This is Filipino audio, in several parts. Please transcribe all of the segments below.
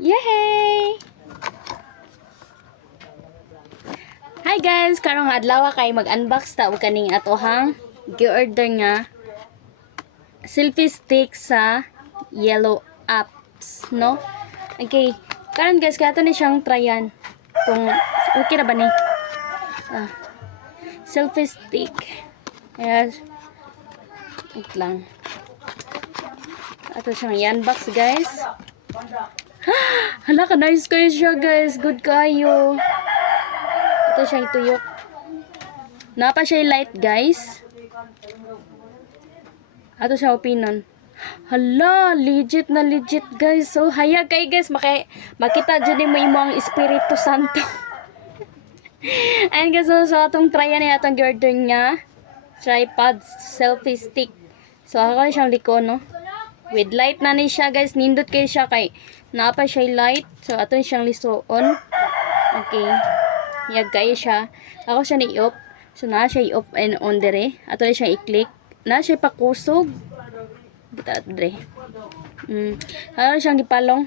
Yay! Hi guys, karong adlaw kay mag-unbox ta og kaning atohang gi-order nga selfie stick sa Yellow Apps, no? Okay, karon guys, kaya ni siyang tryan kung okay na ba ni. Selfie stick. Yes. Wait lang. Ato siyang i-unbox guys. Hala ka, nice kayo siya guys. Good kayo. Ito siya ituyok. Napa siya light guys. Ato siya opinon. Hala, legit na legit guys. So hayag kay guys, makita dyan mo imo ang Espiritu Santo. Ayun guys, so atong tryan ni atong order nga tripod selfie stick. So ako siyang liko, no? With light na ni siya guys, nindot kayo siya kay napa siya light. So aton siyang lisuon. Okay. Yag kayo siya. Ako siya ni-off. So na siya i-off and on dire. Ato na siya i-click. Na siya pakusog. Kita dire. Ano siyang gipalong.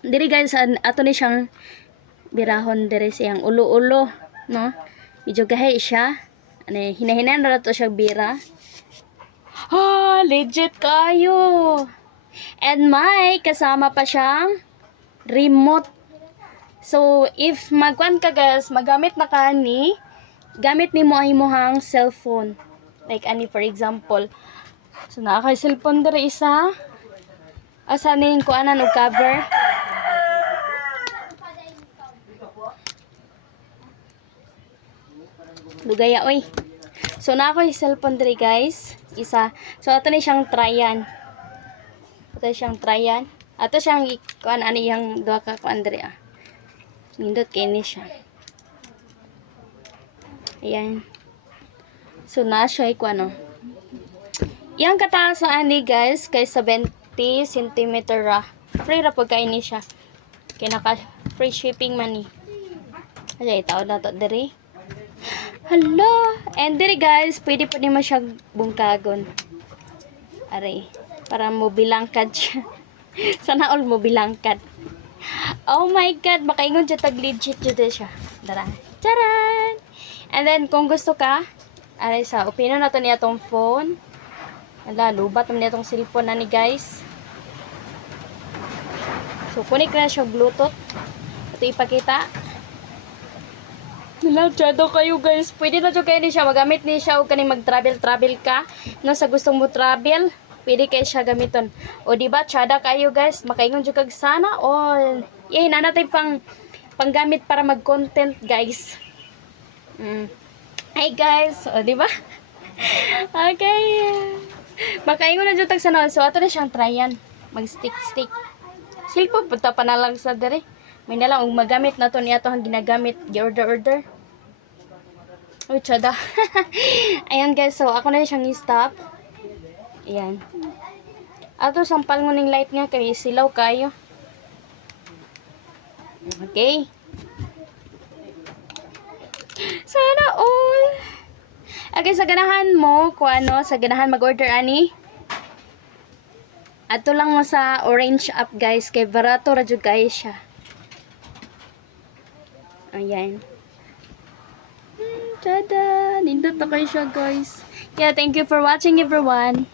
Dire guys, ato ni siyang birahon dire siyang ulo-ulo, no? Medyo gahay siya. Ano, hinahinan na to siya bira. Legit kayo. And may kasama pa siyang remote. So, if magkuan ka guys, magamit na ka ni, gamit ni mo ay mohang cellphone. Like, ani for example. So, nakakay cellphone dere isa. Asa ning kuanan og cover. Lugaya, oy. So, nakakay cellphone dere guys. Isa. So, ato ni siyang tryan. Ato siyang tryan. Ato siyang kuan ani yang duha ka kuan dere Nindot kay ni siya. Ayan. So, na siya ko ano. Yang kataas sa ani guys, kay 70 cm ra. Free ra pag kay ni siya. Kay naka free shipping man ni. Ay, tawad na to diri. Hala! And diri guys, pwede pa ni mo siya bungkagon. Aray. Para mo bilangkad siya. Sana all mo bilangkad. Oh my god, makaingon siya tag legit jud siya. Dara. Charan! And then kung gusto ka, aray sa opinion na to niya tong phone. Ala, lubat man niya tong cellphone na ni guys. So kunik na siya Bluetooth. Ito ipakita. Nilabjado kayo guys. Pwede na siya kayo ni siya. Magamit ni siya o kaning mag-travel ka. No, sa gustong mo travel, pwede kayo siya gamiton. O diba, tsada kayo guys. Makaingon siya kag sana all. Yay, na natin panggamit para mag-content guys. Hi guys. O diba? Okay. Makaingon na siya tag sana. So ato na siyang tryan. Mag-stick. Silpo, punta pa na lang sa dere. May nalang magamit na to niya to ang ginagamit. Order. Uy, tsada. Ayan guys, so ako na siyang i-stop. Ayan. Ato, sampal mo ng light nga kay silaw kayo. Okay. Sana all. Okay, sa ganahan mo, kung ano, sa ganahan mag-order ani. Ato lang mo sa Orange app guys, kay barato radyo guys siya. Ayan. Tada! Nindot na kayo siya guys. Yeah, thank you for watching everyone.